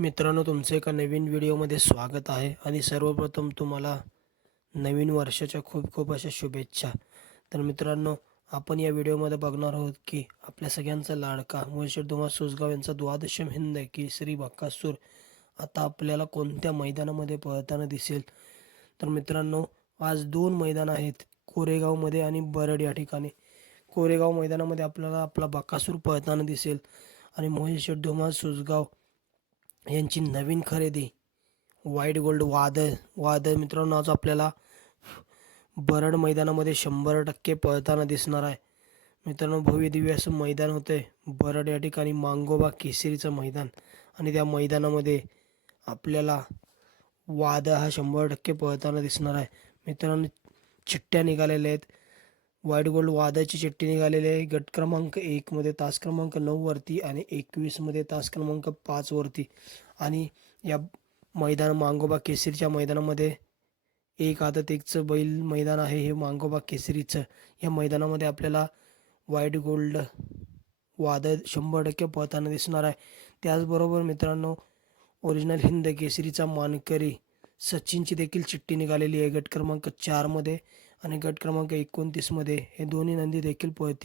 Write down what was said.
मित्रांनो तुमचं एका नवीन व्हिडिओमध्ये स्वागत आहे आणि सर्वप्रथम तुम्हाला नवीन वर्षाच्या खूप खूप अशा शुभेच्छा. तर मित्रांनो आपण या व्हिडिओमध्ये बघणार आहोत की आपल्या सगळ्यांचा लाडका मुळशीर धुमा सुसगाव यांचा द्वादशम हिंद की श्री बक्कासूर आता आपल्याला कोणत्या मैदानामध्ये पळताना दिसेल? तर मित्रांनो आज दोन मैदान आहेत कोरेगावमध्ये आणि बरड या ठिकाणी. कोरेगाव मैदानामध्ये आपल्याला आपला बक्कासूर पळताना दिसेल आणि मोहित शेठ धुमा सुसगाव यांची नवीन खरेदी. वाईट गोल्ड वादळ वादळ मित्रांनो आज आपल्याला बरड मैदानामध्ये शंभर टक्के पळताना दिसणार आहे. मित्रांनो भव्यदिव्य असं मैदान होते बरड या ठिकाणी मांगोबा केसरीचं मैदान. आणि त्या मैदानामध्ये आपल्याला वादळ हा शंभर टक्के पळताना दिसणार आहे. मित्रांनो चिठ्ठ्या निघालेल्या आहेत. व्हाईट गोल्ड वादळची चिठ्ठी निघालेली आहे. गट क्रमांक एकमध्ये तास क्रमांक नऊवरती आणि एकवीसमध्ये तास क्रमांक पाचवरती आणि या मैदान मांगोबा केसरीच्या मैदानामध्ये एक आदत एकचं बैल मैदान आहे. हे मांगोबा केसरीचं. या मैदानामध्ये आपल्याला व्हाईट गोल्ड वादळ शंभर टक्के पळताना दिसणार आहे. त्याचबरोबर मित्रांनो ओरिजिनल हिंद केसरीचा मानकरी सचिनची देखील चिठ्ठी निघालेली आहे. गट क्रमांक चारमध्ये आणि गट क्रमांक एकोणतीसमध्ये हे दोन्ही नंदी देखील पळतील